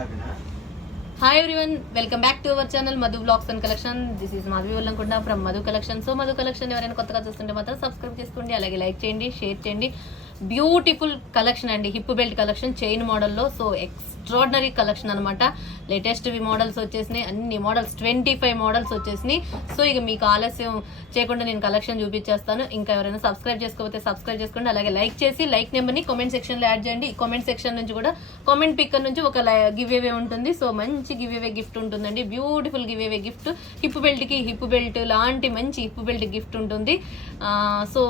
Hi everyone, welcome back to our channel Madhu Vlogs and Collection. This is Madhu Vallankonda from Madhu Collection. So Madhu Collection ఎవరైనా కొత్తగా చూస్తుంటే మాత్రం subscribe చేసుకోండి, అలాగే like చేయండి, share చేయండి. బ్యూటిఫుల్ కలెక్షన్ అండి, హిప్ బెల్ట్ కలెక్షన్ చైన్ మోడల్లో. సో ఎక్స్ట్రాడినరీ కలెక్షన్ అనమాట. లేటెస్ట్ మోడల్స్ వచ్చేసినాయి, అన్ని మోడల్స్ 25 మోడల్స్ వచ్చేసినాయి. సో ఇక మీకు ఆలస్యం చేయకుండా నేను కలెక్షన్ చూపించేస్తాను. ఇంకా ఎవరైనా సబ్స్క్రైబ్ చేసుకోకపోతే సబ్స్క్రైబ్ చేసుకోండి, అలాగే లైక్ చేసి లైక్ నెంబర్ని కామెంట్ సెక్షన్లో యాడ్ చేయండి. కామెంట్ సెక్షన్ నుంచి కూడా కామెంట్ పిక్కర్ నుంచి ఒక గివ్ అవే ఉంటుంది. సో మంచి గివ్ అవే గిఫ్ట్ ఉంటుందండి, beautiful give away gift. Hip belt లాంటి మంచి హిప్ బెల్ట్ గిఫ్ట్ ఉంటుంది. సో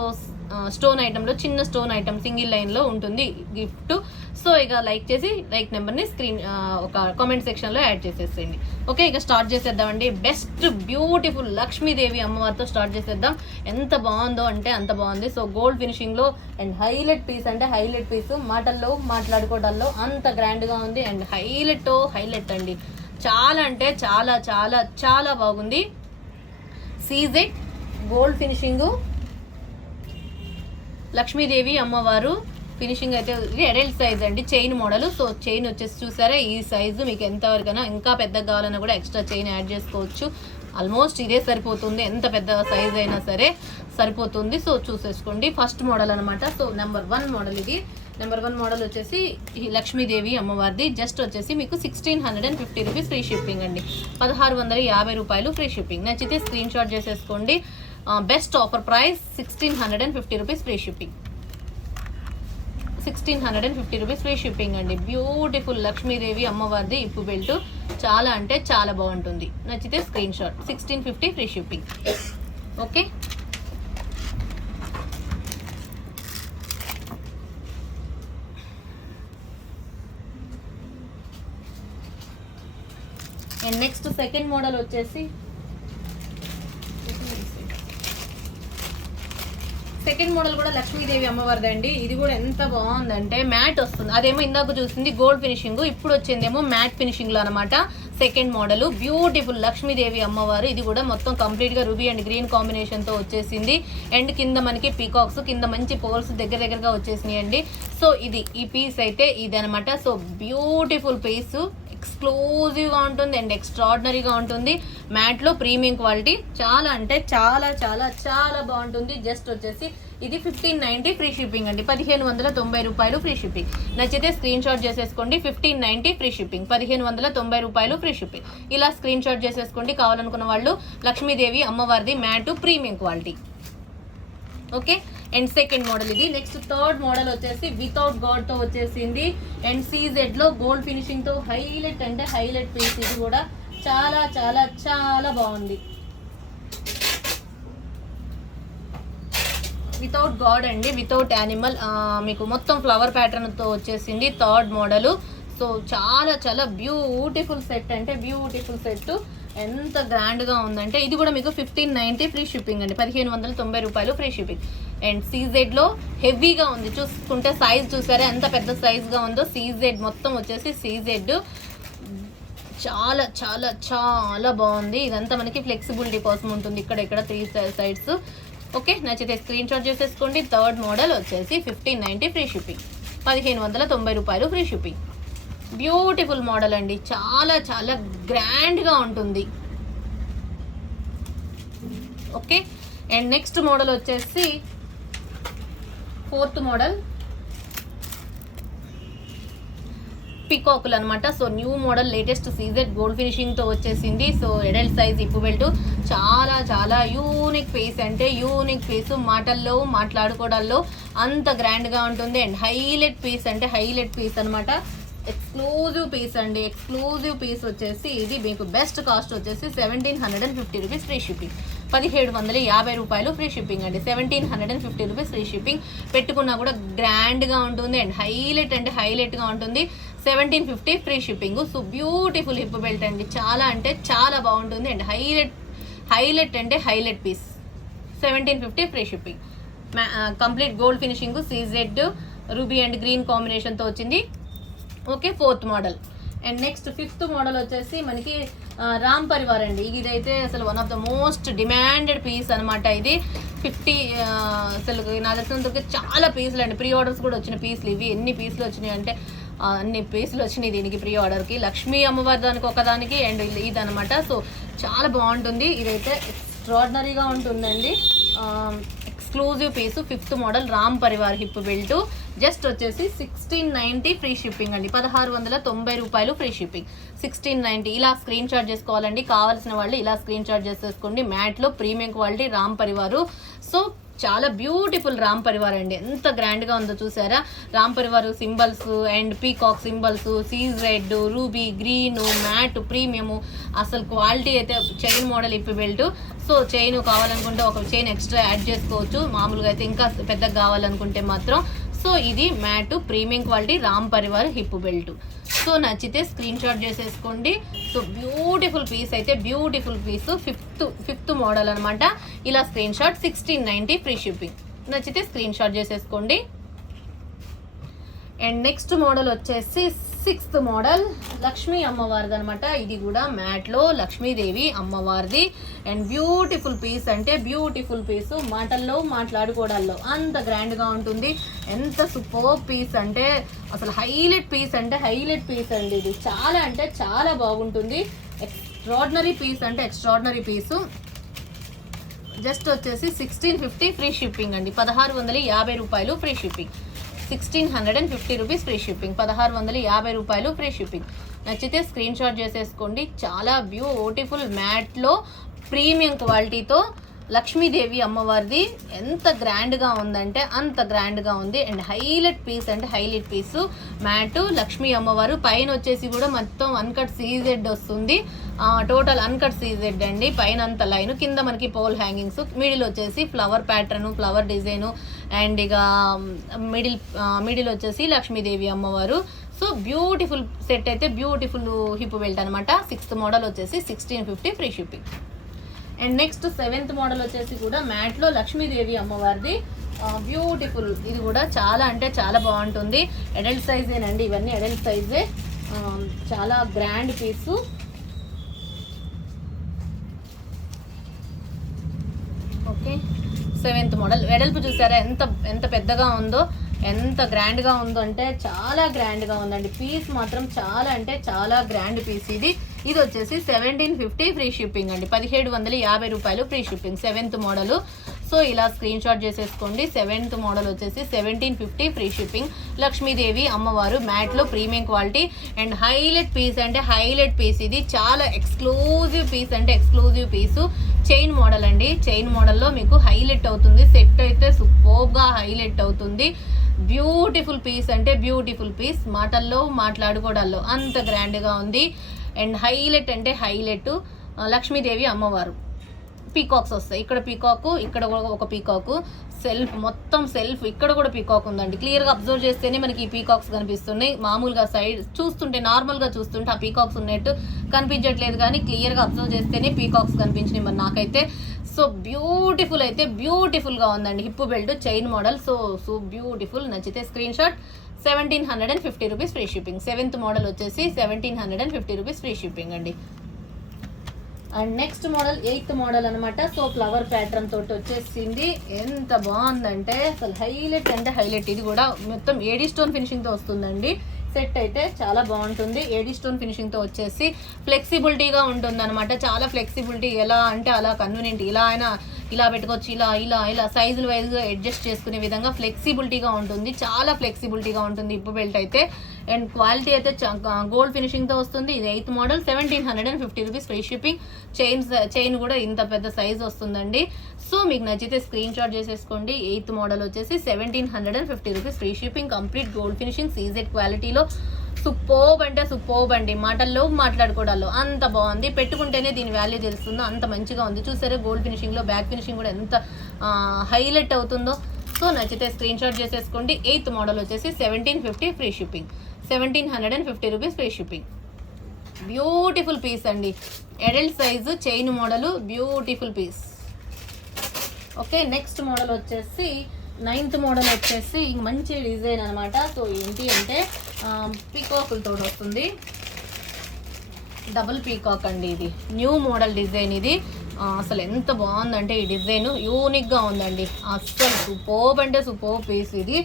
స్టోన్ ఐటెంలో చిన్న స్టోన్ ఐటమ్ సింగిల్ లైన్లో ఉంటుంది గిఫ్ట్. సో ఇక లైక్ చేసి లైక్ నెంబర్ని ఒక కామెంట్ సెక్షన్లో యాడ్ చేసేసేయండి. ఓకే, ఇక స్టార్ట్ చేసేద్దామండి. బెస్ట్ బ్యూటిఫుల్ లక్ష్మీదేవి అమ్మవారితో స్టార్ట్ చేసేద్దాం. ఎంత బాగుందో అంటే అంత బాగుంది. సో గోల్డ్ ఫినిషింగ్లో అండ్ హైలైట్ పీస్ అంటే హైలైట్ పీస్, మాటల్లో మాట్లాడుకోవడాల్లో అంత గ్రాండ్గా ఉంది. అండ్ హైలైట్ అండి, చాలా అంటే చాలా చాలా చాలా బాగుంది. సీజెడ్ గోల్డ్ ఫినిషింగు, లక్ష్మీదేవి అమ్మవారు ఫినిషింగ్ అయితే ఇది అడల్ట్ సైజ్ అండి, చైన్ మోడల్. సో చైన్ వచ్చేసి చూసారా ఈ సైజు, మీకు ఎంతవరకైనా ఇంకా పెద్దగా కావాలన్నా కూడా ఎక్స్ట్రా చైన్ యాడ్ చేసుకోవచ్చు. ఆల్మోస్ట్ ఇదే సరిపోతుంది, ఎంత పెద్ద సైజ్ అయినా సరే సరిపోతుంది. సో చూసేసుకోండి. ఫస్ట్ మోడల్ అనమాట. సో నెంబర్ 1 మోడల్ ఇది. నెంబర్ 1 మోడల్ వచ్చేసి లక్ష్మీదేవి అమ్మవారిది. జస్ట్ వచ్చేసి మీకు 1650 రూపీస్ ఫ్రీ షిప్పింగ్ అండి, 1650 రూపాయలు ఫ్రీ షిప్పింగ్. నచ్చితే స్క్రీన్ షాట్ చేసేసుకోండి. Best offer price 1650 rupees free shipping, 1650 rupees free shipping అండి. బ్యూటిఫుల్ లక్ష్మీదేవి అమ్మవారిది ఇప్పు బెల్ట్, చాలా అంటే చాలా బాగుంటుంది. నచ్చితే screen shot. 1650 free shipping. Okay, and next second model వచ్చేసి సెకండ్ మోడల్ కూడా లక్ష్మీదేవి అమ్మవారిది అండి. ఇది కూడా ఎంత బాగుందంటే మ్యాట్ వస్తుంది. అదేమో ఇందాక చూసింది గోల్డ్ ఫినిషింగ్, ఇప్పుడు వచ్చిందేమో మ్యాట్ ఫినిషింగ్ లో అనమాట. సెకండ్ మోడల్ బ్యూటిఫుల్ లక్ష్మీదేవి అమ్మవారు. ఇది కూడా మొత్తం కంప్లీట్ గా రూబీ అండ్ గ్రీన్ కాంబినేషన్ తో వచ్చేసింది. అండ్ కింద మనకి పీకాక్స్, కింద మంచి పోల్స్ దగ్గరగా వచ్చేసినాయి అండి. సో ఈ పీస్ అయితే ఇది అనమాట. సో బ్యూటిఫుల్ పీస్, ఎక్స్క్లూజివ్ గా ఉంటుంది అండ్ ఎక్స్ట్రాడినరీగా ఉంటుంది. మ్యాట్ లో ప్రీమియం క్వాలిటీ, చాలా అంటే చాలా చాలా చాలా బాగుంటుంది. జస్ట్ వచ్చేసి ఇది 1590 ఫ్రీ షిప్పింగ్ అండి, 1590 రూపాయలు ఫ్రీ షిప్పింగ్. నచ్చితే స్క్రీన్ షాట్ చేసేసుకోండి. 1590 ఫ్రీ షిప్పింగ్, 1590 రూపాయలు ఫ్రీ షిప్పింగ్. ఇలా స్క్రీన్ షాట్ చేసేసుకోండి. కావాలనుకున్న వాళ్ళు లక్ష్మీదేవి అమ్మవారిది mat premium quality. Okay, and second model ఇది. నెక్స్ట్ థర్డ్ మోడల్ వచ్చేసి వితౌట్ గాడ్ తో వచ్చేసింది అండ్ సీజెడ్ లో గోల్డ్ ఫినిషింగ్ తో హైలైట్ అంటే హైలైట్ పీస్. ఇది కూడా చాలా చాలా చాలా బాగుంది. వితౌట్ గాడ్ అండి, వితౌట్ యానిమల్, మీకు మొత్తం ఫ్లవర్ ప్యాటర్న్ తో వచ్చేసింది థర్డ్ మోడల్. సో చాలా చాలా బ్యూటిఫుల్ సెట్ అంటే బ్యూటిఫుల్ సెట్. ఎంత గ్రాండ్ గా ఉందంటే ఇది కూడా మీకు 1590 ఫ్రీ షిప్పింగ్ అండి, 1590 రూపాయలు ఫ్రీ షిప్పింగ్. అండ్ సీజెడ్ లో హెవీగా ఉంది, చూసుకుంటే సైజ్ చూసారా ఎంత పెద్ద సైజ్ గా ఉందో. సీజెడ్ మొత్తం వచ్చేసి సీజెడ్, చాలా చాలా చాలా బాగుంది. ఇదంతా మనకి ఫ్లెక్సిబిలిటీ కోసం ఉంటుంది, ఇక్కడ 3 సైడ్స్. ఓకే, నచ్చితే స్క్రీన్ షాట్ చేసేసుకోండి. థర్డ్ మోడల్ వచ్చేసి 1590 ఫ్రీ షిప్పింగ్, 1590 రూపాయలు ఫ్రీ షిప్పింగ్. బ్యూటిఫుల్ మోడల్ అండి, చాలా చాలా గ్రాండ్ గా ఉంటుంది. ఓకే, అండ్ నెక్స్ట్ మోడల్ వచ్చేసి ఫోర్త్ మోడల్ పికాకులు అనమాట. So new model latest CZ gold finishing తో వచ్చేసింది. సో అడల్ట్ సైజ్ ఇప్పు బెల్ట్, చాలా చాలా యూనిక్ పీస్ అంటే యూనిక్ పీస్. మాటల్లో మాట్లాడుకోవడాల్లో అంత గ్రాండ్ గా ఉంటుంది. అండ్ హైలైట్ పీస్ అంటే హైలైట్ పీస్ అనమాట. ఎక్స్క్లూజివ్ పీస్ అండి, ఎక్స్క్లూజివ్ పీస్ వచ్చేసి ఇది మీకు బెస్ట్ కాస్ట్ వచ్చేసి 1750 రూపీస్ ఫ్రీ షిప్పింగ్, 1750 రూపాయలు ఫ్రీ షిప్పింగ్ అండి. 1750 రూపీస్ ఫ్రీ షిప్పింగ్. పెట్టుకున్నా కూడా గ్రాండ్ గా ఉంటుంది అండ్ హైలైట్ అంటే హైలైట్ గా ఉంటుంది. 1750 free shipping. So beautiful hip belt అండి, చాలా అంటే చాలా బాగుంటుంది అండ్ హైలైట్ అంటే highlight piece. 1750 free shipping. Complete gold finishing, CZ ruby and green combination తో వచ్చింది. Okay, fourth model. And next fifth model వచ్చేసి మనకి రామ్ పరివార్ అండి. ఇదైతే అసలు one of the most demanded piece అనమాట. ఇది 50 అసలు నా దగ్గర చాలా పీసులు అండి, ప్రీ ఆర్డర్స్ కూడా వచ్చిన పీసులు ఇవి. ఎన్ని పీసులు వచ్చినాయి అంటే అన్ని పీసులు వచ్చినాయి దీనికి ప్రీ ఆర్డర్కి. లక్ష్మీ అమ్మవారి దానికి ఒకదానికి అండ్ ఇదనమాట. సో చాలా బాగుంటుంది. ఇదైతే ఎక్స్ట్రాడినరీగా ఉంటుందండి. ఎక్స్క్లూజివ్ పీసు 5th model Ram Parivar hip belt. Just వచ్చేసి 1690 ఫ్రీ షిప్పింగ్ అండి. 1690 రూపాయలు ఫ్రీ షిప్పింగ్. 1690 ఇలా స్క్రీన్ షాట్ చేసుకోవాలండి. కావాల్సిన వాళ్ళు ఇలా స్క్రీన్ షాట్ చేసేసుకోండి. మ్యాట్లో premium quality Ram Parivar. So చాలా బ్యూటిఫుల్ రామ్ పరివార్ అండి. ఎంత గ్రాండ్గా ఉందో చూసారా. Ram Parivar symbols and peacock symbols, CZ red, ruby, green, matte, premium. అసలు క్వాలిటీ అయితే chain model hip belt. So chain కావాలనుకుంటే ఒక చైన్ ఎక్స్ట్రా యాడ్ చేసుకోవచ్చు. మామూలుగా అయితే ఇంకా పెద్దగా కావాలనుకుంటే మాత్రం. సో ఇది mat premium quality Ram Parivar hip belt. So నచ్చితే స్క్రీన్ షాట్ చేసేసుకోండి. సో బ్యూటిఫుల్ పీస్ అయితే బ్యూటిఫుల్ పీస్ 5th మోడల్ అనమాట. ఇలా స్క్రీన్ షాట్ 1690 ఫ్రీ షిప్పింగ్. నచ్చితే స్క్రీన్ షాట్ చేసేసుకోండి. అండ్ నెక్స్ట్ మోడల్ వచ్చేసి 6th మోడల్ లక్ష్మీ అమ్మవారిది అనమాట. ఇది కూడా మ్యాట్లో లక్ష్మీదేవి అమ్మవారిది. అండ్ బ్యూటిఫుల్ పీస్ అంటే బ్యూటిఫుల్ పీసు. మాటల్లో మాట్లాడుకోవడాల్లో అంత గ్రాండ్గా ఉంటుంది. ఎంత సూపర్ పీస్ అంటే అసలు హైలైట్ పీస్ అంటే హైలైట్ పీస్ అండి. ఇది చాలా అంటే చాలా బాగుంటుంది. ఎక్స్ట్రాడినరీ పీస్ అంటే ఎక్స్ట్రాడినరీ పీసు. జస్ట్ వచ్చేసి 1650 ఫ్రీ షిప్పింగ్ అండి. 1650 రూపాయలు free shipping. 1650 rupees free shipping. 1650 రూపాయలు ఫ్రీ షిప్పింగ్. నచ్చితే స్క్రీన్ షాట్ చేసేసుకోండి. చాలా బ్యూటిఫుల్ మ్యాట్లో ప్రీమియం క్వాలిటీతో లక్ష్మీదేవి అమ్మవారిది. ఎంత గ్రాండ్గా ఉందంటే అంత గ్రాండ్గా ఉంది. అండ్ హైలైట్ పీస్ అంటే హైలైట్ పీసు. మ్యాట్ లక్ష్మీ అమ్మవారు. పైన వచ్చేసి కూడా మొత్తం అన్కట్ సీజెడ్ వస్తుంది. టోటల్ అన్కట్ సీజెడ్ అండి. పైన అంత లైన్, కింద మనకి పోల్ హ్యాంగింగ్స్, మిడిల్ వచ్చేసి flower pattern, flower design. And ఇక మిడిల్ వచ్చేసి లక్ష్మీదేవి అమ్మవారు. సో బ్యూటిఫుల్ సెట్ అయితే బ్యూటిఫుల్ హిప్ బెల్ట్ అనమాట. 6th మోడల్ వచ్చేసి 1650 free shipping. And next 7th model వచ్చేసి కూడా మ్యాట్లో లక్ష్మీదేవి అమ్మవారిది. బ్యూటిఫుల్. ఇది కూడా చాలా అంటే చాలా బాగుంటుంది. అడల్ట్ సైజేనండి. ఇవన్నీ అడల్ట్ సైజే. చాలా గ్రాండ్ పీసు. Okay 7th model. వెడల్పు చూసారా ఎంత పెద్దగా ఉందో, ఎంత గ్రాండ్గా ఉందో అంటే చాలా గ్రాండ్గా ఉందండి. పీస్ మాత్రం చాలా అంటే చాలా గ్రాండ్ పీస్ ఇది. ఇది వచ్చేసి 1750 ఫ్రీ షిప్పింగ్ అండి. 1750 రూపాయలు free shipping. 7th model. So ఇలా స్క్రీన్ షాట్ చేసేసుకోండి. 7th మోడల్ వచ్చేసి 1750 ఫ్రీ షిప్పింగ్. లక్ష్మీదేవి అమ్మవారు మ్యాట్లో premium quality and highlight piece అంటే హైలైట్ పీస్. ఇది చాలా ఎక్స్క్లూజివ్ పీస్ అంటే ఎక్స్క్లూజివ్ పీసు. చైన్ మోడల్ అండి. చైన్ మోడల్లో మీకు హైలైట్ అవుతుంది. సెట్ అయితే సూపర్గా హైలైట్ అవుతుంది. బ్యూటిఫుల్ పీస్ అంటే బ్యూటిఫుల్ పీస్. మాటల్లో మాట్లాడుకోవడాల్లో అంత గ్రాండ్గా ఉంది. అండ్ హైలైట్ అంటే హైలైట్. లక్ష్మీదేవి అమ్మవారు. పీకాక్స్ వస్తాయి. ఇక్కడ పీకాకు, ఇక్కడ కూడా ఒక పీకాకు. సెల్ఫ్ మొత్తం సెల్ఫ్. ఇక్కడ కూడా పీకాక్ ఉందండి. క్లియర్గా అబ్జర్వ్ చేస్తేనే మనకి ఈ పీకాక్స్ కనిపిస్తున్నాయి. మామూలుగా సైడ్ చూస్తుంటే నార్మల్గా చూస్తుంటే ఆ పీకాక్స్ ఉన్నట్టు కనిపించట్లేదు, కానీ క్లియర్గా అబ్జర్వ్ చేస్తేనే పీకాక్స్ కనిపించినాయి మరి నాకైతే. సో బ్యూటిఫుల్ అయితే బ్యూటిఫుల్గా ఉందండి. Hip belt chain model. So beautiful. నచ్చితే screenshot. 1750 rupees free shipping. 7th model వచ్చేసి 1750 రూపీస్ ఫ్రీ షిప్పింగ్ అండి. And next model 8th model అనమాట. సో ఫ్లవర్ ప్యాటర్న్ తోటి వచ్చేసింది. ఎంత బాగుందంటే అసలు హైలైట్ అంటే హైలైట్. ఇది కూడా మొత్తం ఏడీ స్టోన్ ఫినిషింగ్తో వస్తుందండి. సెట్ అయితే చాలా బాగుంటుంది. ఏడీ స్టోన్ ఫినిషింగ్తో వచ్చేసి ఫ్లెక్సిబిలిటీగా ఉంటుంది అనమాట. చాలా ఫ్లెక్సిబిలిటీ. ఎలా అంటే అలా కన్వీనియంట్. ఇలా అయినా ఇలా పెట్టుకోవచ్చు. ఇలా సైజులు వైజ్గా అడ్జస్ట్ చేసుకునే విధంగా ఫ్లెక్సిబిలిటీగా ఉంటుంది. చాలా ఫ్లెక్సిబిలిటీగా ఉంటుంది హిప్ బెల్ట్ అయితే. అండ్ క్వాలిటీ అయితే గోల్డ్ ఫినిషింగ్తో వస్తుంది. ఇది 8th model. 1750 rupees free shipping. Chain కూడా ఇంత పెద్ద సైజ్ వస్తుందండి. సో మీకు నచ్చితే స్క్రీన్ షాట్ చేసేసుకోండి. 8th మోడల్ వచ్చేసి 1750 rupees free shipping. Complete gold finishing CZ క్వాలిటీలో. సూపర్బ్ అంటే సూపర్బ్ అండి. మాటల్లో మాట్లాడుకోవడాల్లో అంత బాగుంది. పెట్టుకుంటేనే దీని వాల్యూ తెలుస్తుందో అంత మంచిగా ఉంది. చూసారా గోల్డ్ ఫినిషింగ్లో బ్యాక్ ఫినిషింగ్ కూడా ఎంత హైలైట్ అవుతుందో. సో నచ్చితే స్క్రీన్ షాట్ చేసేసుకోండి. 8th మోడల్ వచ్చేసి 1750 free shipping. 1750 rupees free shipping. Beautiful piece అండి. Adult size chain model. Beautiful piece. Okay next model వచ్చేసి 9th మోడల్ వచ్చేసి మంచి డిజైన్ అనమాట. సో ఏంటి అంటే పీకాకులతో వస్తుంది. డబుల్ పీకాక్ అండి. ఇది న్యూ మోడల్ డిజైన్. ఇది అసలు ఎంత బాగుందంటే ఈ డిజైన్ యూనిక్గా ఉందండి. అస్సలు సూపర్బ్ అంటే సూపర్ పీస్. ఇది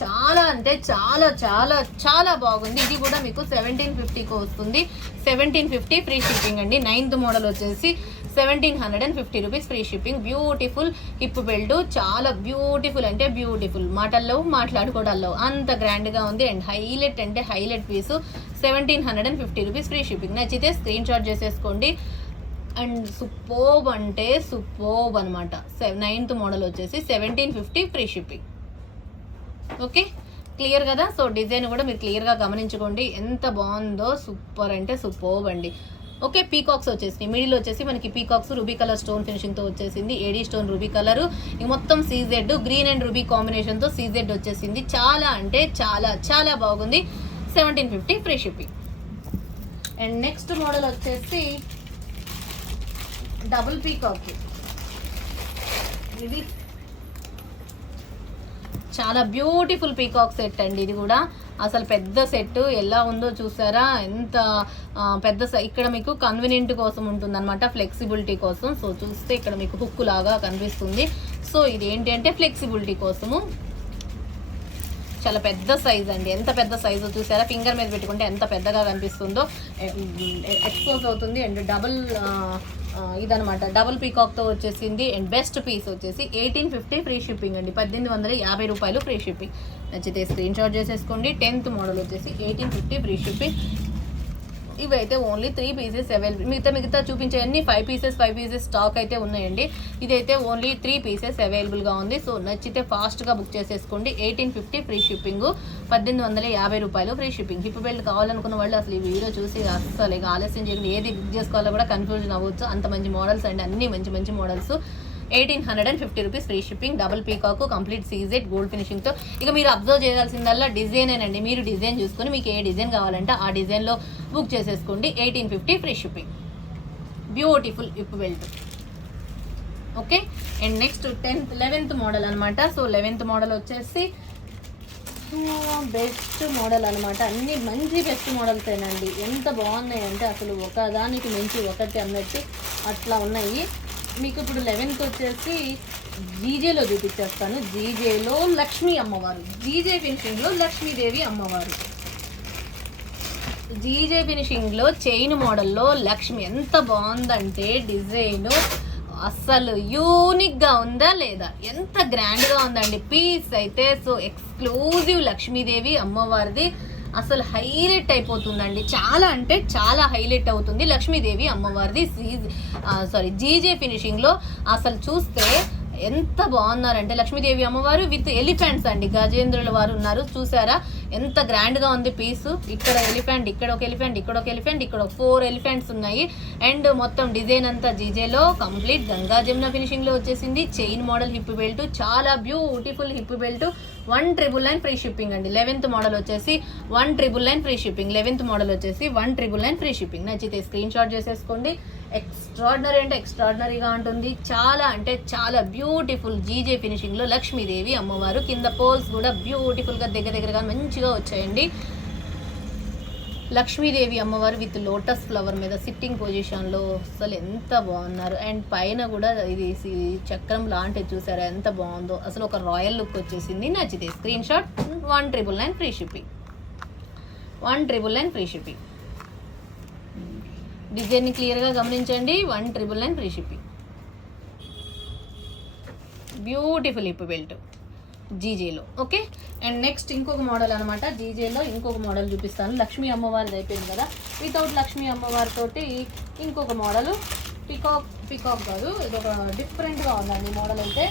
చాలా అంటే చాలా చాలా చాలా బాగుంది. ఇది కూడా మీకు 1750కి వస్తుంది. 1750 ఫ్రీ షిప్పింగ్ అండి. 9th మోడల్ వచ్చేసి 1750 rupees free shipping. Beautiful hip belt, చాలా బ్యూటిఫుల్ అంటే బ్యూటిఫుల్, మాటల్లో మాట్లాడుకోవడాల్లో అంత గ్రాండ్గా ఉంది. అండ్ హైలైట్ అంటే హైలైట్ పీసు 1750 రూపీస్ ఫ్రీ షిప్పింగ్. నచ్చితే స్క్రీన్ షాట్ చేసేసుకోండి. అండ్ సూపర్బ్ అంటే సూపర్బ్ అనమాట. 9th మోడల్ వచ్చేసి 1750 ఫ్రీ షిప్పింగ్. ఓకే, క్లియర్ కదా? సో డిజైన్ కూడా మీరు క్లియర్గా గమనించుకోండి, ఎంత బాగుందో. సూపర్ అంటే సూపర్బ్ అండి. ఓకే, పీకాక్స్ వచ్చేసి మిడిల్ వచ్చేసి మనకి పీకాక్స్ రూబీ కలర్ స్టోన్ ఫినిషింగ్తో వచ్చేసింది. ఏడీ స్టోన్ రూబీ కలర్, ఈ మొత్తం సీజెడ్ గ్రీన్ అండ్ రూబీ కాంబినేషన్తో సీజెడ్ వచ్చేసింది. చాలా అంటే చాలా చాలా బాగుంది. 1750 free shipping. And next model వచ్చేసి డబుల్ పీకాక్. ఇది చాలా బ్యూటిఫుల్ పీకాక్ సెట్ అండి. ఇది కూడా అసలు పెద్ద సెట్ ఎలా ఉందో చూసారా, ఎంత పెద్ద ఇక్కడ మీకు కన్వీనియంట్ కోసం ఉంటుంది అనమాట, ఫ్లెక్సిబిలిటీ కోసం. సో చూస్తే ఇక్కడ మీకు హుక్ లాగా కనిపిస్తుంది. సో ఇది ఏంటి అంటే ఫ్లెక్సిబిలిటీ కోసము. చాలా పెద్ద సైజ్ అండి. ఎంత పెద్ద సైజు చూసారా, ఫింగర్ మీద పెట్టుకుంటే ఎంత పెద్దగా కనిపిస్తుందో, ఎక్స్పోజ్ అవుతుంది. అండ్ డబుల్ ఇదనమాట, డబుల్ పీకాక్తో వచ్చేసింది. అండ్ బెస్ట్ పీస్ వచ్చేసి 1850 ఫ్రీ షిప్పింగ్ అండి. 1850 రూపాయలు ఫ్రీ షిప్పింగ్. నచ్చితే స్క్రీన్ షాట్ చేసేసుకోండి. 10th మోడల్ వచ్చేసి 1850 ఫ్రీ షిప్పింగ్. ఇవైతే ఓన్లీ 3 పీసెస్ అవైలబుల్. మిగతా చూపించే అన్ని 5 పీసెస్ స్టాక్ అయితే ఉన్నాయండి. ఇదైతే ఓన్లీ 3 పీసెస్ అవైలబుల్గా ఉంది. సో నచ్చితే ఫాస్ట్గా బుక్ చేసేసుకోండి. 1850 ఫ్రీ షిప్పింగ్, 1850 రూపాయలు ఫ్రీ షిప్పింగ్. హిప్ బెల్ట్ కావాలనుకున్న వాళ్ళు అసలు ఈ వీడియో చూసి అస్సలు ఇక ఆలస్యం చేయకుండా ఏది బుక్ చేసుకోవాలో కూడా కన్ఫ్యూజన్ అవ్వచ్చు. అంత మంచి మోడల్స్ అండి, అన్ని మంచి మంచి models. 1850 rupees free shipping. Double peacock, complete CZ gold ఫినిషింగ్తో. ఇక మీరు అబ్జర్వ్ చేయాల్సిందల్లా డిజైనేనండి. మీరు డిజైన్ చూసుకొని మీకు ఏ డిజైన్ కావాలంటే ఆ డిజైన్లో బుక్ చేసేసుకోండి. 1850 free shipping. Beautiful hip belt. Okay, and next 11th model అనమాట. సో 11th మోడల్ వచ్చేసి బెస్ట్ మోడల్ అనమాట. అన్ని మంచి బెస్ట్ మోడల్స్ ఏనండి. ఎంత బాగున్నాయి అంటే అసలు ఒకదానికి మించి ఒకటి అన్నట్టు అట్లా ఉన్నాయి. మీకు ఇప్పుడు 11th వచ్చేసి జీజేలో చూపించేస్తాను. జీజేలో లక్ష్మీ అమ్మవారు, జీజే ఫినిషింగ్లో లక్ష్మీదేవి అమ్మవారు. జీజే ఫినిషింగ్లో చైన్ మోడల్లో లక్ష్మి ఎంత బాగుందంటే డిజైన్ అస్సలు యూనిక్గా ఉందా లేదా, ఎంత గ్రాండ్గా ఉందండి పీస్ అయితే. సో ఎక్స్క్లూజివ్ లక్ష్మీదేవి అమ్మవారిది అసలు హైలైట్ అయిపోతుందండి. చాలా అంటే చాలా హైలైట్ అవుతుంది లక్ష్మీదేవి అమ్మవారిది. జీజే ఫినిషింగ్లో అసలు చూస్తే ఎంత బాగున్నారంటే లక్ష్మీదేవి అమ్మవారు విత్ ఎలిఫెంట్స్ అండి. గజేంద్రుల వారు ఉన్నారు చూసారా, ఎంత గ్రాండ్గా ఉంది పీసు. ఇక్కడ ఎలిఫెంట్, ఇక్కడ ఒక ఎలిఫెంట్, ఇక్కడ ఒక ఎలిఫెంట్, ఇక్కడ 4 ఎలిఫెంట్స్ ఉన్నాయి. అండ్ మొత్తం డిజైన్ అంతా జీజేలో కంప్లీట్ గంగా జమున ఫినిషింగ్లో వచ్చేసింది. చైన్ మోడల్ హిప్ బెల్ట్, చాలా beautiful hip belt. 1999 free shipping అండి. 11th మోడల్ వచ్చేసి 1999 ఫ్రీ షిప్పింగ్. 11th మోడల్ వచ్చేసి 1999 ఫ్రీ షిప్పింగ్. నచ్చితే స్క్రీన్ షాట్ చేసేసుకోండి. ఎక్స్ట్రాడినరీ అంటే ఎక్స్ట్రాడినరీగా ఉంటుంది. చాలా అంటే చాలా బ్యూటిఫుల్ జీజే ఫినిషింగ్లో లక్ష్మీదేవి అమ్మవారు. కింద పోల్స్ కూడా బ్యూటిఫుల్గా దగ్గరగా మంచిగా వచ్చాయండి. లక్ష్మీదేవి అమ్మవారు విత్ లోటస్ ఫ్లవర్ మీద సిట్టింగ్ పొజిషన్లో అసలు ఎంత బాగున్నారు. అండ్ పైన కూడా ఇది చక్రం లాంటిది చూసారా ఎంత బాగుందో, అసలు ఒక రాయల్ లుక్ వచ్చేసింది. నచ్చితే screenshot. 1999 free shipping. 1999 free shipping. డిజైన్ని క్లియర్గా గమనించండి. 1999 free shipping. Beautiful hip belt జీజేలో. ఓకే, అండ్ నెక్స్ట్ ఇంకొక మోడల్ అనమాట. జీజేలో ఇంకొక మోడల్ చూపిస్తాను. లక్ష్మీ అమ్మవారిది అయిపోయింది కదా, వితౌట్ లక్ష్మీ అమ్మవారి తోటి ఇంకొక మోడల్. పికాక్ కాదు, ఇది ఒక డిఫరెంట్గా ఉందండి మోడల్ అయితే.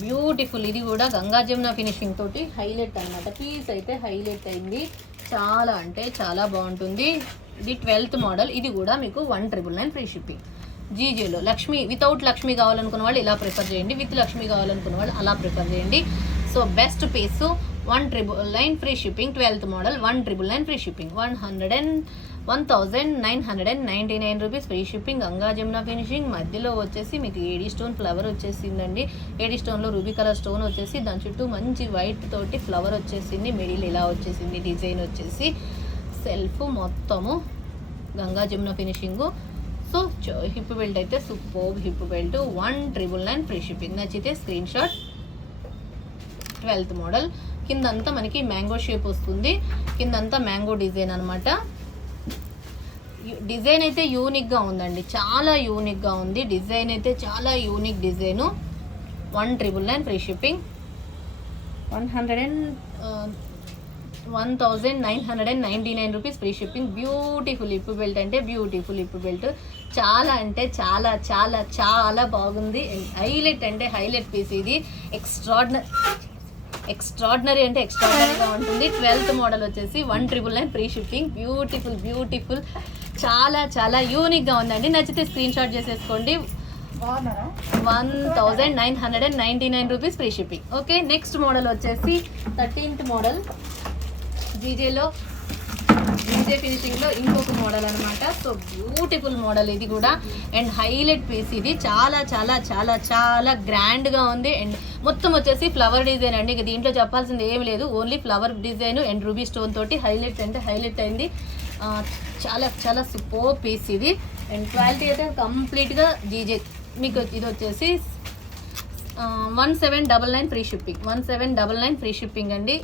బ్యూటిఫుల్. ఇది కూడా గంగా జమున ఫినిషింగ్ తోటి హైలైట్ అనమాట. పీస్ అయితే హైలైట్ అయింది. చాలా అంటే చాలా బాగుంటుంది. ఇది 12th మోడల్. ఇది కూడా మీకు 1999 ఫ్రీ షిప్పింగ్. జీజేలో లక్ష్మి, వితౌట్ లక్ష్మి కావాలనుకున్న వాళ్ళు ఇలా ప్రిఫర్ చేయండి, విత్ లక్ష్మి కావాలనుకున్న వాళ్ళు అలా ప్రిఫర్ చేయండి. So best piece 1999 free shipping. 12th model 1999 free shipping. 1999 rupees free shipping. Ganga Jamuna finishing. మధ్యలో వచ్చేసి మీకు ఏడీ స్టోన్ ఫ్లవర్ వచ్చేసిందండి. ఏడీ స్టోన్లో రూబీ కలర్ స్టోన్ వచ్చేసి దాని చుట్టూ మంచి వైట్ తోటి ఫ్లవర్ వచ్చేసింది. మిడిల్ ఇలా వచ్చేసింది డిజైన్ వచ్చేసి. సెల్ఫ్ మొత్తము Ganga Jamuna finishing. So hip belt అయితే super hip belt 1,999 free shipping. నచ్చితే స్క్రీన్ షాట్. 12th model. కిందంతా మనకి మ్యాంగో షేప్ వస్తుంది, కిందంతా మ్యాంగో డిజైన్ అనమాట. డిజైన్ అయితే యూనిక్గా ఉందండి, చాలా యూనిక్గా ఉంది డిజైన్ అయితే, చాలా unique design. 1,999 free shipping. 1,999 rupees free shipping. Beautiful hip belt అంటే బ్యూటిఫుల్ హిప్ బెల్ట్, చాలా అంటే చాలా చాలా చాలా బాగుంది. హైలైట్ అంటే హైలైట్ పీస్ ఇది. ఎక్స్ట్రాడినరీ అంటే ఎక్స్ట్రాడినరీగా ఉంటుంది. 12th మోడల్ వచ్చేసి 1,999 ఫ్రీ షిప్పింగ్. బ్యూటిఫుల్ బ్యూటిఫుల్, చాలా చాలా యూనిక్గా ఉందండి. నచ్చితే స్క్రీన్ షాట్ చేసేసుకోండి. 1,999 rupees free shipping. Okay, next model వచ్చేసి 13th మోడల్. జీజే ఫినిషింగ్లో ఇంకొక మోడల్ అనమాట. సో బ్యూటిఫుల్ మోడల్ ఇది కూడా, అండ్ హైలైట్ పీస్ ఇది. చాలా చాలా చాలా చాలా గ్రాండ్గా ఉంది. అండ్ మొత్తం వచ్చేసి ఫ్లవర్ డిజైన్ అండి. ఇక దీంట్లో చెప్పాల్సింది ఏమి లేదు, only flower design and ruby stone తోటి హైలైట్ అంటే హైలైట్ అయింది. చాలా చాలా సూపర్ పీస్ ఇది. అండ్ క్వాలిటీ అయితే కంప్లీట్గా జీజే. మీకు ఇది వచ్చేసి 1,799 ఫ్రీ షిప్పింగ్. 1,799 ఫ్రీ షిప్పింగ్ అండి.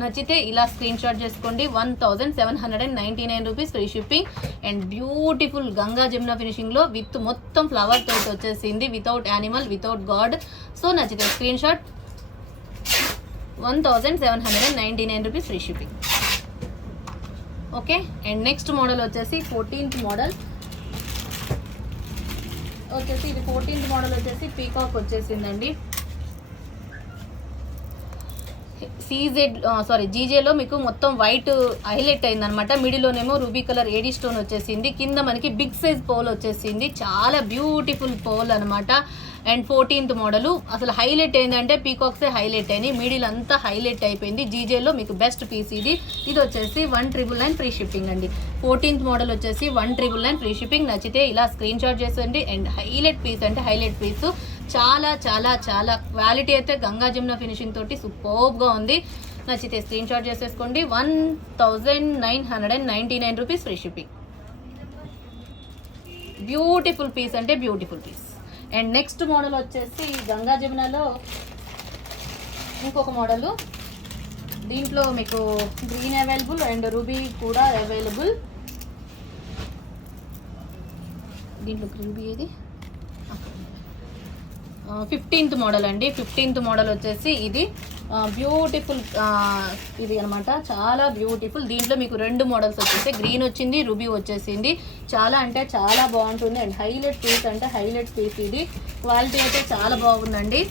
నచ్చితే ఇలా స్క్రీన్ షాట్ చేసుకోండి. 1,799 rupees free shipping. And beautiful Ganga Jamuna ఫినిషింగ్లో విత్ మొత్తం ఫ్లవర్ తోటి వచ్చేసింది, without animal, without god. So నచ్చితే screenshot. 1,799 rupees free shipping. Okay, and next model వచ్చేసి 14th మోడల్ వచ్చేసి, ఇది 14th మోడల్ వచ్చేసి పీకాక్ వచ్చేసిందండి. జీజేలో మీకు మొత్తం వైట్ హైలైట్ అయింది అనమాట. మిడిల్లోనేమో రూబీ కలర్ ఏడీ స్టోన్ వచ్చేసింది, కింద మనకి బిగ్ సైజ్ పోల్ వచ్చేసింది. చాలా బ్యూటిఫుల్ పోల్ అనమాట. అండ్ 14th మోడల్ అసలు హైలైట్ ఏంటంటే పీకాక్సే హైలైట్ అయినాయి, మిడిల్ అంతా హైలైట్ అయిపోయింది. జీజేలో మీకు బెస్ట్ పీస్ ఇది. ఇది వచ్చేసి 1,999 ఫ్రీ షిప్పింగ్ అండి. 14th మోడల్ వచ్చేసి 1,999 ఫ్రీ షిప్పింగ్. నచ్చితే ఇలా స్క్రీన్ షాట్ చేసేయండి. అండ్ హైలైట్ పీస్ అంటే హైలైట్ పీస్, చాలా చాలా చాలా క్వాలిటీ అయితే గంగా జమున ఫినిషింగ్ తోటి సూపర్గా ఉంది. నచ్చితే స్క్రీన్ షాట్ చేసేసుకోండి. 1,999 rupees free shipping. Beautiful piece అంటే beautiful piece. And next model వచ్చేసి గంగా జమునలో ఇంకొక మోడలు. దీంట్లో మీకు గ్రీన్ అవైలబుల్ అండ్ రూబీ కూడా అవైలబుల్. దీంట్లో రూబీ ఏది 15th మోడల్ అండి. 15th మోడల్ వచ్చేసి ఇది బ్యూటిఫుల్ ఇది అనమాట, చాలా బ్యూటిఫుల్. దీంట్లో మీకు 2 మోడల్స్ వచ్చేసి గ్రీన్ వచ్చింది, రూబీ వచ్చేసింది. చాలా అంటే చాలా బాగుంటుంది. అండ్ హైలైట్ పీస్ అంటే హైలైట్ పీస్ ఇది. క్వాలిటీ అయితే చాలా బాగుందండి.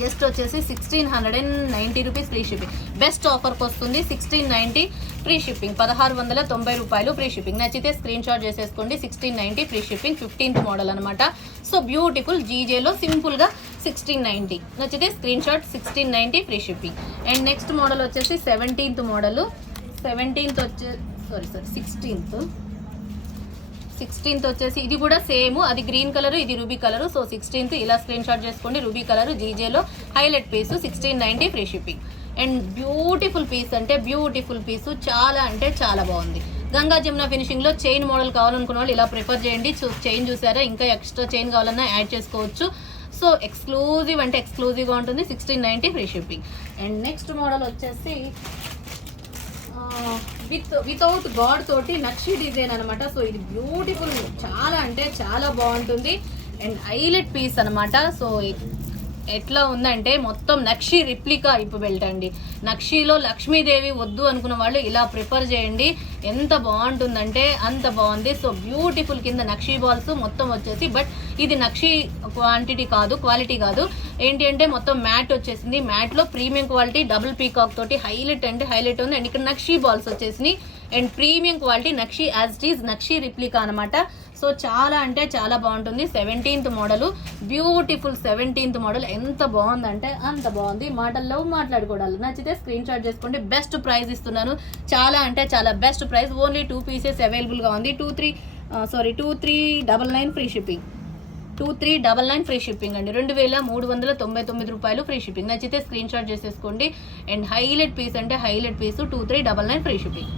జస్ట్ వచ్చేసి 1,690 రూపీస్ ఫ్రీ షిప్పింగ్. బెస్ట్ ఆఫర్కి వస్తుంది. 1,690 ఫ్రీ షిప్పింగ్. 1,690 రూపాయలు ఫ్రీ షిప్పింగ్. నచ్చితే స్క్రీన్ షాట్ చేసేసుకోండి. 1,690 ఫ్రీ షిప్పింగ్. 15th మోడల్ అనమాట. సో బ్యూటిఫుల్ జీజేలో సింపుల్గా 1,690. నచ్చితే screen shot. 1,690 free shipping. And next model వచ్చేసి 17th మోడల్. 16th వచ్చేసి ఇది కూడా సేమ్, అది గ్రీన్ కలర్, ఇది రూబీ కలర్. సో 16th ఇలా స్క్రీన్ షాట్ చేసుకోండి. రూబీ కలర్ జీజేలో highlight piece. 1,690 free shipping. And beautiful piece అంటే బ్యూటిఫుల్ పీసు, చాలా అంటే చాలా బాగుంది. గంగా జమున ఫినిషింగ్లో చైన్ మోడల్ కావాలనుకున్న వాళ్ళు ఇలా ప్రిఫర్ చేయండి. చైన్ చూసారా, ఇంకా ఎక్స్ట్రా చైన్ కావాలన్నా యాడ్ చేసుకోవచ్చు. సో ఎక్స్క్లూజివ్ అంటే ఎక్స్క్లూజివ్గా ఉంటుంది. 1,690 free shipping. And next model వచ్చేసి వితౌట్ గాడ్ తోటి నక్షి డిజైన్ అనమాట. సో ఇది బ్యూటిఫుల్, చాలా అంటే చాలా బాగుంటుంది. అండ్ హైలైట్ పీస్ అనమాట. సో ఎట్లా ఉందంటే మొత్తం నక్షి రిప్లికా హిప్ బెల్ట్ అండి. నక్షిలో లక్ష్మీదేవి వద్దు అనుకున్న వాళ్ళు ఇలా ప్రిఫర్ చేయండి, ఎంత బాగుంటుందంటే అంత బాగుంది. సో బ్యూటిఫుల్ కింద నక్షి బాల్స్ మొత్తం వచ్చేసి, బట్ ఇది నక్షి క్వాలిటీ కాదు. ఏంటి అంటే మొత్తం మ్యాట్ వచ్చేసింది. మ్యాట్లో ప్రీమియం క్వాలిటీ డబుల్ పీకాక్ తోటి హైలైట్ అంటే హైలైట్ ఉంది. అండ్ ఇక్కడ నక్షి బాల్స్ వచ్చేసినాయి. And premium quality nakshi as it is nakshi replica అనమాట. సో చాలా అంటే చాలా బాగుంటుంది. 17th model beautiful. 17th model ఎంత బాగుందంటే అంత బాగుంది. మాటల్లో మాట్లాడుకోవడాలి. నచ్చితే స్క్రీన్ షాట్ చేసుకోండి. బెస్ట్ ప్రైస్ ఇస్తున్నాను, చాలా అంటే చాలా బెస్ట్ ప్రైస్. ఓన్లీ 2 పీసెస్ అవైలబుల్గా ఉంది. 2,399 ఫ్రీ షిప్పింగ్. 2,399 ఫ్రీ షిప్పింగ్ అండి. 2,399 రూపాయలు ఫ్రీ షిప్పింగ్. నచ్చితే స్క్రీన్ షాట్ చేసేసుకోండి. అండ్ హైలైట్ పీస్ అంటే highlight piece. 2,399 free shipping.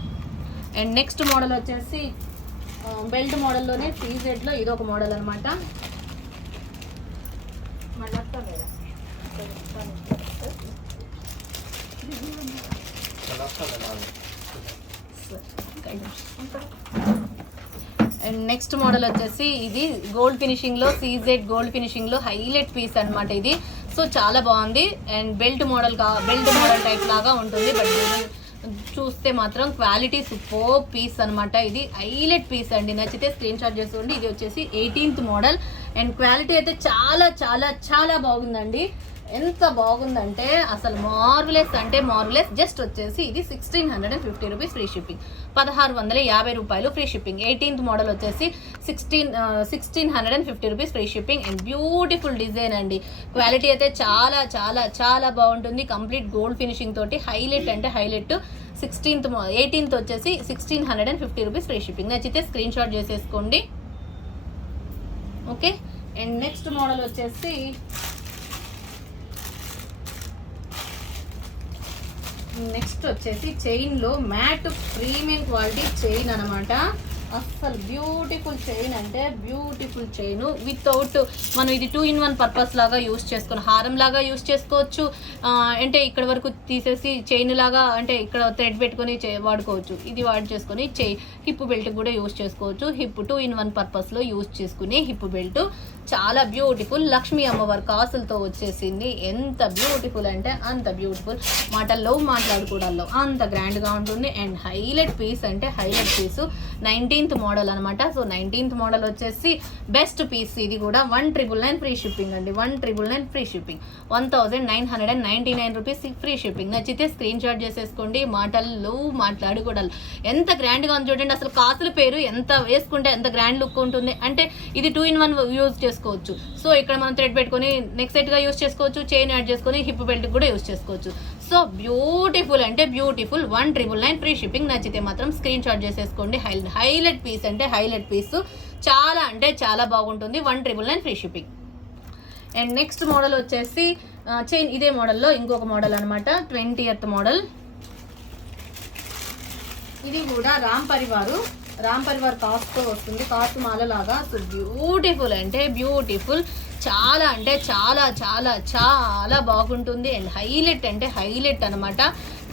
And next model వచ్చేసి బెల్ట్ మోడల్లోనే సీజెడ్లో ఇదొక మోడల్ అనమాట. అండ్ నెక్స్ట్ మోడల్ వచ్చేసి ఇది గోల్డ్ ఫినిషింగ్లో సీజెడ్ గోల్డ్ ఫినిషింగ్లో హైలైట్ పీస్ అనమాట ఇది. సో చాలా బాగుంది. అండ్ బెల్ట్ మోడల్ టైప్ లాగా ఉంటుంది. బట్ చూస్తే మాత్రం క్వాలిటీ సూపర్ పీస్ అనమాట. ఇది హైలైట్ పీస్ అండి. నచ్చితే స్క్రీన్ షాట్ చేసుకోండి. ఇది వచ్చేసి 18th మోడల్. అండ్ క్వాలిటీ అయితే చాలా చాలా చాలా బాగుందండి. ఎంత బాగుందంటే అసలు మార్వెలెస్ అంటే మార్వెలెస్. జస్ట్ వచ్చేసి ఇది 1650 రూపీస్ ఫ్రీ షిప్పింగ్, 1650 రూపాయలు ఫ్రీ షిప్పింగ్. 18th మోడల్ వచ్చేసి 1650 rupees free shipping. And beautiful design అండి. క్వాలిటీ అయితే చాలా చాలా చాలా బాగుంటుంది. కంప్లీట్ గోల్డ్ ఫినిషింగ్ తోటి హైలైట్ అంటే హైలైట్. 18th వచ్చేసి 1650 రూపీస్ ఫ్రీ షిప్పింగ్. నచ్చితే స్క్రీన్ షాట్ చేసేసుకోండి. ఓకే. అండ్ నెక్స్ట్ మోడల్ వచ్చేసి చైన్లో మ్యాట్ ప్రీమియం క్వాలిటీ చైన్ అనమాట. అస్సలు బ్యూటిఫుల్ చైన్ అంటే బ్యూటిఫుల్ చైన్. వితౌట్ మనం ఇది 2-in-1 పర్పస్ లాగా యూస్ చేసుకొని హారం లాగా యూస్ చేసుకోవచ్చు. అంటే ఇక్కడ వరకు తీసేసి చైన్ లాగా అంటే ఇక్కడ థ్రెడ్ పెట్టుకొని వాడుకోవచ్చు. ఇది చేసుకొని హిప్ బెల్ట్ కూడా యూస్ చేసుకోవచ్చు. హిప్ 2-in-1 పర్పస్లో యూస్ చేసుకునే హిప్ బెల్ట్ చాలా బ్యూటిఫుల్. లక్ష్మీ అమ్మవారి కాసులతో వచ్చేసింది. ఎంత బ్యూటిఫుల్ అంటే అంత బ్యూటిఫుల్. మాటల్లో మాట్లాడుకోవడాల్లో అంత గ్రాండ్గా ఉంటుంది. అండ్ హైలైట్ పీస్ అంటే హైలైట్ పీసు. 19th మోడల్ అనమాట. సో 19th మోడల్ వచ్చేసి బెస్ట్ పీస్. ఇది కూడా 1999 ఫ్రీ షిప్పింగ్ అండి. 1999 free shipping, 1999 rupees free shipping. నచ్చితే స్క్రీన్ షాట్ చేసేసుకోండి. మాటల్లో మాట్లాడుకోవడాలు ఎంత గ్రాండ్గా ఉంది చూడండి. అసలు కాసుల పేరు ఎంత వేసుకుంటే ఎంత గ్రాండ్ లుక్ ఉంటుంది అంటే ఇది 2-in-1 యూజ్ చేసుకోవచ్చు. సో ఇక్కడ మనం థ్రెడ్ పెట్టుకొని నెక్ సెట్గా యూజ్ చేసుకోవచ్చు. చైన్ యాడ్ చేసుకొని హిప్ బెల్ట్ కూడా యూజ్ చేసుకోవచ్చు. సో బ్యూటిఫుల్ అంటే బ్యూటిఫుల్. 1999 free shipping. నచ్చితే మాత్రం స్క్రీన్ షాట్ చేసేసుకోండి. హైలైట్ పీస్ అంటే హైలైట్ పీస్. చాలా అంటే చాలా బాగుంటుంది. 1999 free shipping. And next model వచ్చేసి చైన్ ఇదే మోడల్లో ఇంకొక మోడల్ అనమాట. 20th model. ఇది కూడా రామ్ పరివార్ కాస్ట్తో వస్తుంది. కాస్ట్ మాలలాగా. సో బ్యూటిఫుల్ అంటే బ్యూటిఫుల్. చాలా అంటే చాలా చాలా చాలా బాగుంటుంది. అండ్ హైలైట్ అంటే హైలైట్ అనమాట.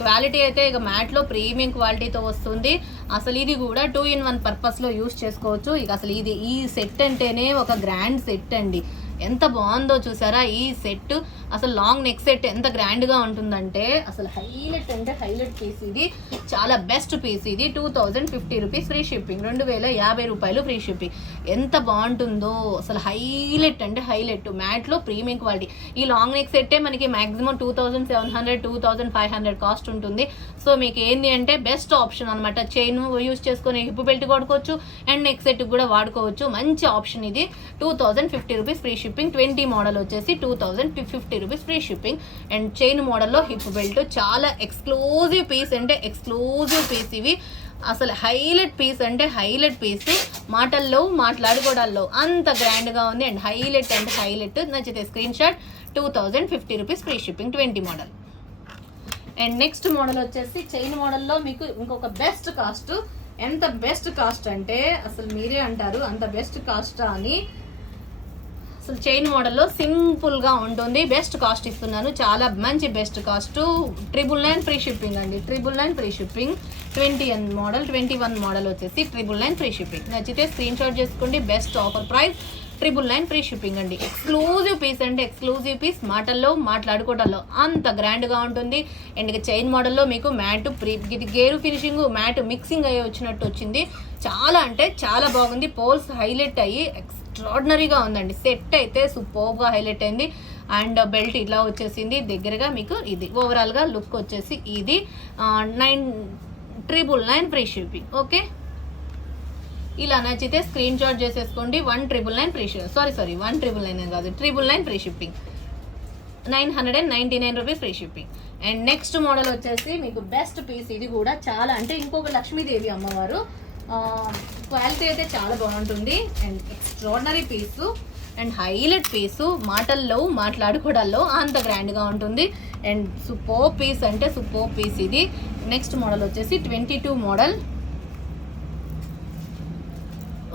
క్వాలిటీ అయితే ఇక మ్యాట్లో ప్రీమియం క్వాలిటీతో వస్తుంది. అసలు ఇది కూడా 2-in-1 పర్పస్లో యూస్ చేసుకోవచ్చు. ఇక అసలు ఈ సెట్ అంటేనే ఒక గ్రాండ్ సెట్ అండి. ఎంత బాగుందో చూసారా ఈ సెట్. అసలు లాంగ్ నెక్ సెట్ ఎంత గ్రాండ్గా ఉంటుందంటే అసలు హైలైట్ అంటే హైలైట్ పీస్. ఇది చాలా బెస్ట్ పీస్. ఇది 2050 రూపీస్ ఫ్రీ షిప్పింగ్, 2050 రూపాయలు ఫ్రీ షిప్పింగ్. ఎంత బాగుంటుందో అసలు హైలైట్ అంటే హైలైట్. మ్యాట్లో ప్రీమియం క్వాలిటీ. ఈ లాంగ్ నెక్ సెట్టే మనకి మ్యాక్సిమం 2700 2500 కాస్ట్ ఉంటుంది. సో మీకు ఏంది అంటే బెస్ట్ ఆప్షన్ అనమాట. చైన్ యూస్ చేసుకొని హిప్ బెల్ట్ కొడుకోవచ్చు అండ్ నెక్ సెట్ కూడా వాడుకోవచ్చు. మంచి ఆప్షన్ ఇది. 2050 రూపీస్ ఫ్రీ షిప్పింగ్. 20 మోడల్ వచ్చేసి 2050 rupees free shipping. And chain మోడల్లో హిప్ బెల్ట్ చాలా ఎక్స్క్లూజివ్ పీస్ అంటే ఎక్స్క్లూజివ్ పీస్. ఇవి అసలు హైలైట్ పీస్ అంటే హైలైట్ పీస్. మాటల్లో మాట్లాడుకోవడాల్లో అంత గ్రాండ్గా ఉంది. అండ్ హైలైట్ అంటే హైలైట్. నచ్చితే screen shot. 2050 rupees free shipping 20 model. And next model వచ్చేసి చైన్ మోడల్లో మీకు ఇంకొక బెస్ట్ కాస్ట్. ఎంత బెస్ట్ కాస్ట్ అంటే అసలు మీరే అంటారు అంత బెస్ట్ కాస్టా అని. అసలు చైన్ మోడల్లో సింపుల్గా ఉంటుంది. బెస్ట్ కాస్ట్ ఇస్తున్నాను. చాలా మంచి బెస్ట్ కాస్ట్. 999 ఫ్రీ షిప్పింగ్ అండి. 999 ఫ్రీ షిప్పింగ్. 21 మోడల్ వచ్చేసి 999 ఫ్రీ షిప్పింగ్. నచ్చితే స్క్రీన్ షాట్ చేసుకోండి. Best offer price 999 free shipping అండి. ఎక్స్క్లూజివ్ పీస్ అంటే ఎక్స్క్లూజివ్ పీస్. మాటల్లో మాట్లాడుకోవడంలో అంత గ్రాండ్గా ఉంటుంది. అండ్ ఇక చైన్ మోడల్లో మీకు మ్యాట్ ఇది గేరు ఫినిషింగ్ మ్యాట్ మిక్సింగ్ అయ్యి వచ్చినట్టు వచ్చింది. చాలా అంటే చాలా బాగుంది. పోల్స్ హైలైట్ అయ్యి ఎక్స్ట్రాడినరీగా ఉందండి. సెట్ అయితే సూపర్గా హైలైట్ అయింది. అండ్ బెల్ట్ ఇలా వచ్చేసింది దగ్గరగా. మీకు ఇది ఓవరాల్గా లుక్ వచ్చేసి ఇది 999 ఫ్రీ షిప్పింగ్. ఓకే. ఇలా నచ్చితే స్క్రీన్ షాట్ చేసేసుకోండి. 1999 ఫ్రీ షిప్పింగ్. సారీ 1999 కాదు 999 free shipping. 999 rupees free shipping. And next model వచ్చేసి మీకు బెస్ట్ పీస్. ఇది కూడా చాలా అంటే ఇంకొక లక్ష్మీదేవి అమ్మవారు. క్వాలిటీ అయితే చాలా బాగుంటుంది. And extraordinary piece and highlight పీసు. మాటల్లో మాట్లాడుకోవడాల్లో అంత గ్రాండ్గా ఉంటుంది. అండ్ సూపర్ పీస్ అంటే సూపర్ పీస్ ఇది. నెక్స్ట్ మోడల్ వచ్చేసి 22 మోడల్.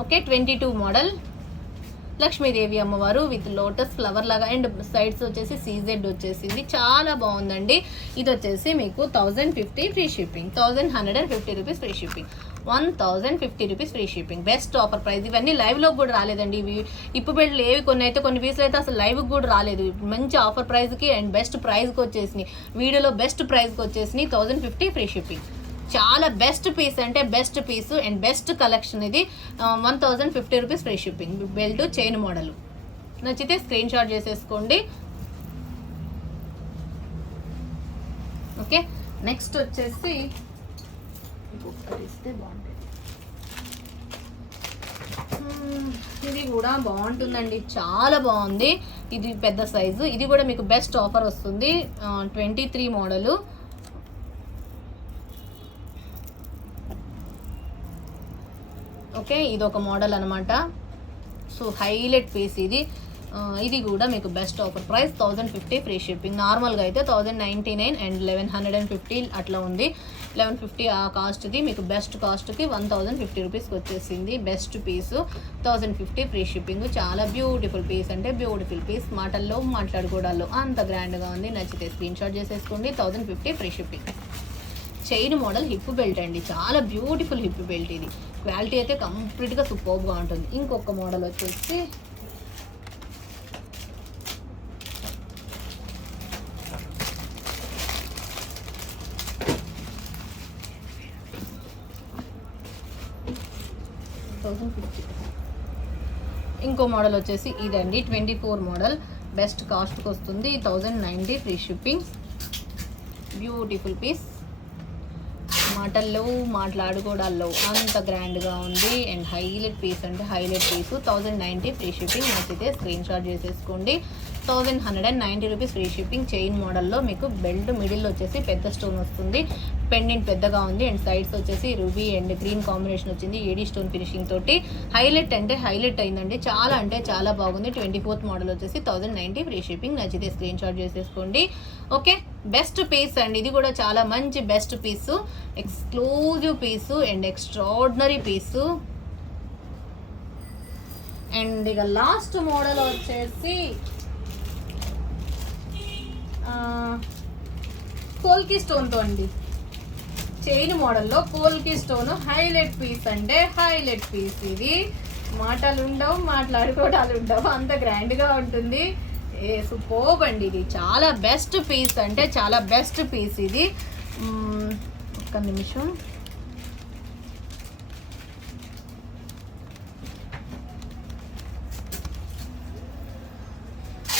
ఓకే 22 మోడల్ లక్ష్మీదేవి అమ్మవారు విత్ లోటస్ ఫ్లవర్ లాగా అండ్ సైడ్స్ వచ్చేసి సీజెడ్ వచ్చేసింది. చాలా బాగుందండి. ఇది వచ్చేసి మీకు 1050 free shipping, 1150 rupees free shipping, 1050 rupees free shipping. Best offer price. ఇవన్నీ లైవ్లో కూడా రాలేదండి. ఇవి ఇప్పు బిల్డ్లు ఏవి కొన్ని పీసులు అయితే అసలు లైవ్ కూడా రాలేదు. మంచి ఆఫర్ ప్రైస్కి అండ్ బెస్ట్ ప్రైస్కి వచ్చేసినాయి. వీడియోలో బెస్ట్ ప్రైస్కి వచ్చేసినాయి. 1050 ఫ్రీ షిప్పింగ్. చాలా బెస్ట్ పీస్ అంటే best piece and best collection ఇది. 1050 rupees free shipping. Belt chain model నచ్చితే స్క్రీన్ షాట్ చేసేసుకోండి. ఓకే నెక్స్ట్ వచ్చేసి ఇది కూడా బాగుంటుందండి. చాలా బాగుంది. ఇది పెద్ద సైజు. ఇది కూడా మీకు బెస్ట్ ఆఫర్ వస్తుంది. 23 మోడలు. ఓకే ఇది ఒక మోడల్ అనమాట. సో హైలైట్ పీస్ ఇది. ఇది కూడా మీకు best offer price 1050 free shipping. నార్మల్గా అయితే 1099 అండ్ 1150 అట్లా ఉంది. 1150 ఆ కాస్ట్ది మీకు బెస్ట్ కాస్ట్కి 1050 రూపీస్కి వచ్చేసింది. బెస్ట్ పీసు 1050 ఫ్రీ షిప్పింగ్. చాలా బ్యూటిఫుల్ పీస్ అంటే బ్యూటిఫుల్ పీస్. మాటల్లో మాట్లాడుకోవడాల్లో అంత గ్రాండ్గా ఉంది. నచ్చితే స్క్రీన్ షాట్ చేసేసుకోండి. 1050 free shipping. Chain model hip belt అండి. చాలా బ్యూటిఫుల్ హిప్ బెల్ట్ ఇది. క్వాలిటీ అయితే కంప్లీట్గా సూపర్గా ఉంటుంది. ఇంకొక మోడల్ వచ్చేసి ఇంకో మోడల్ వచ్చేసి ఇదండి 24 మోడల్. బెస్ట్ కాస్ట్కి వస్తుంది. 1090 ఫ్రీ షిప్పింగ్. Beautiful piece. మాటల్లో మాట్లాడుకోవడాల్లో అంత గ్రాండ్గా ఉంది అండ్ హైలైట్ పీస్ అంటే హైలైట్ పీసు. 1090 ఫ్రీ షిప్పింగ్. నచ్చితే స్క్రీన్ షాట్ చేసేసుకోండి. 1190 రూపీస్ ఫ్రీ షిప్పింగ్. చైన్ మోడల్లో మీకు బెల్ట్ మిడిల్లో వచ్చేసి పెద్ద స్టోన్ వస్తుంది. పెండెంట్ పెద్దగా ఉంది అండ్ సైడ్స్ వచ్చేసి రూబీ అండ్ గ్రీన్ కాంబినేషన్ వచ్చింది. ఏడీ స్టోన్ ఫినిషింగ్ తోటి హైలైట్ అంటే హైలైట్ అయిందండి. చాలా అంటే చాలా బాగుంది. 24th మోడల్ వచ్చేసి 1090 ఫ్రీ షిప్పింగ్. నచ్చితే స్క్రీన్ షాట్ చేసేసుకోండి. ఓకే బెస్ట్ పీస్ అండి. ఇది కూడా చాలా మంచి best piece. Exclusive piece and extraordinary piece. And ఇక లాస్ట్ మోడల్ వచ్చేసి పోల్కి స్టోన్తో అండి. చైన్ మోడల్లో పోల్కి స్టోన్ హైలైట్ పీస్ అంటే హైలైట్ పీస్. ఇది మాటలు ఉండవు, మాట్లాడుకోవడాలు ఉండవు, అంత గ్రాండ్గా ఉంటుంది. సూపర్బ్ అండి. ఇది చాలా బెస్ట్ పీస్ అంటే చాలా బెస్ట్ పీస్ ఇది. ఒక్క నిమిషం.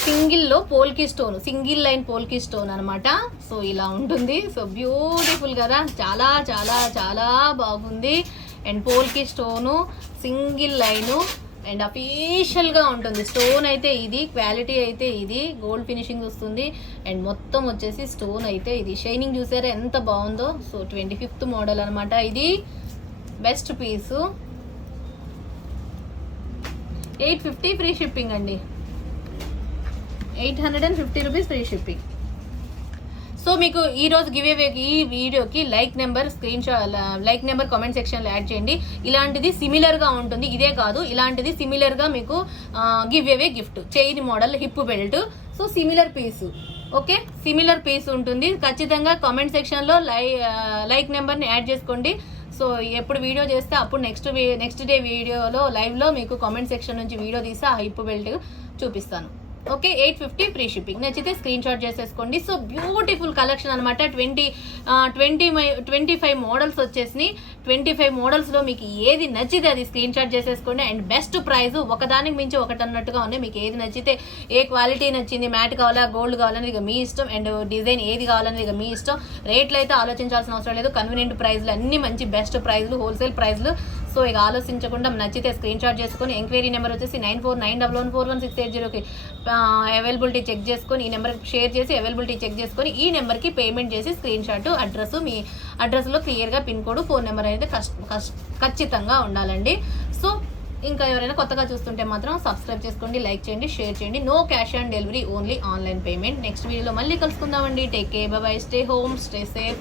సింగిల్లో polki stone, single line polki stone అనమాట. సో ఇలా ఉంటుంది. సో బ్యూటిఫుల్ కదా. చాలా చాలా చాలా బాగుంది. And polki stone single line and అఫీషియల్గా ఉంటుంది. స్టోన్ అయితే ఇది, క్వాలిటీ అయితే ఇది, గోల్డ్ ఫినిషింగ్ వస్తుంది. అండ్ మొత్తం వచ్చేసి స్టోన్ అయితే ఇది. షైనింగ్ చూసారా ఎంత బాగుందో. సో 25th మోడల్ అనమాట. ఇది బెస్ట్ పీసు. 850 ఫ్రీ షిప్పింగ్ అండి. 850 రూపీస్ ఫ్రీ షిప్పింగ్. సో మీకు ఈరోజు గివ్ అవే ఈ వీడియోకి లైక్ నెంబర్ కామెంట్ సెక్షన్లో యాడ్ చేయండి. ఇలాంటిది సిమిలర్గా ఉంటుంది. ఇదే కాదు, ఇలాంటిది సిమిలర్గా మీకు give away gift. Chain model hip belt. So similar piece. Okay similar piece ఉంటుంది. ఖచ్చితంగా కామెంట్ సెక్షన్లో లైక్ నెంబర్ని యాడ్ చేసుకోండి. సో ఎప్పుడు వీడియో చేస్తే అప్పుడు నెక్స్ట్ డే వీడియోలో లైవ్లో మీకు కామెంట్ సెక్షన్ నుంచి వీడియో తీసి ఆ హిప్ బెల్ట్ చూపిస్తాను. Okay 850 free shipping. నచ్చితే స్క్రీన్ షాట్ చేసేసుకోండి. సో బ్యూటిఫుల్ కలెక్షన్ అనమాట. 25 మోడల్స్ వచ్చేసినాయి. 25 మోడల్స్లో మీకు ఏది నచ్చితే అది స్క్రీన్ షాట్ చేసేసుకోండి. అండ్ బెస్ట్ ప్రైస్ ఒకదానికి మించి ఒకటి అన్నట్టుగా ఉన్నాయి. మీకు ఏది నచ్చితే, ఏ క్వాలిటీ నచ్చింది, మ్యాట్ కావాలా గోల్డ్ కావాలని ఇక మీ ఇష్టం. అండ్ డిజైన్ ఏది కావాలని ఇక మీ ఇష్టం. రేట్లు అయితే ఆలోచించాల్సిన అవసరం లేదు. కన్వీనియంట్ ప్రైస్లు అన్ని మంచి బెస్ట్ ప్రైస్లు, హోల్సేల్ ప్రైస్లు. సో ఇక ఆలోచించకుండా నచ్చితే స్క్రీన్ షాట్ చేసుకొని ఎంక్వైరీ నెంబర్ వచ్చేసి 9491411680కి అవైలబిలిటీ చెక్ చేసుకొని ఈ నెంబర్కి షేర్ చేసి అవైలబిలిటీ చెక్ చేసుకొని ఈ నెంబర్కి పేమెంట్ చేసి స్క్రీన్ షాట్, అడ్రస్, మీ అడ్రస్లో క్లియర్గా పిన్ కోడ్, ఫోన్ నెంబర్ అనేది ఖచ్చితంగా ఉండాలండి. సో ఇంకా ఎవరైనా కొత్తగా చూస్తుంటే మాత్రం సబ్స్క్రైబ్ చేసుకోండి, లైక్ చేయండి, షేర్ చేయండి. No cash on delivery, only online payment. Next వీడియోలో మళ్ళీ కలుసుకుందామండి. Take care, bye bye, stay home, stay safe.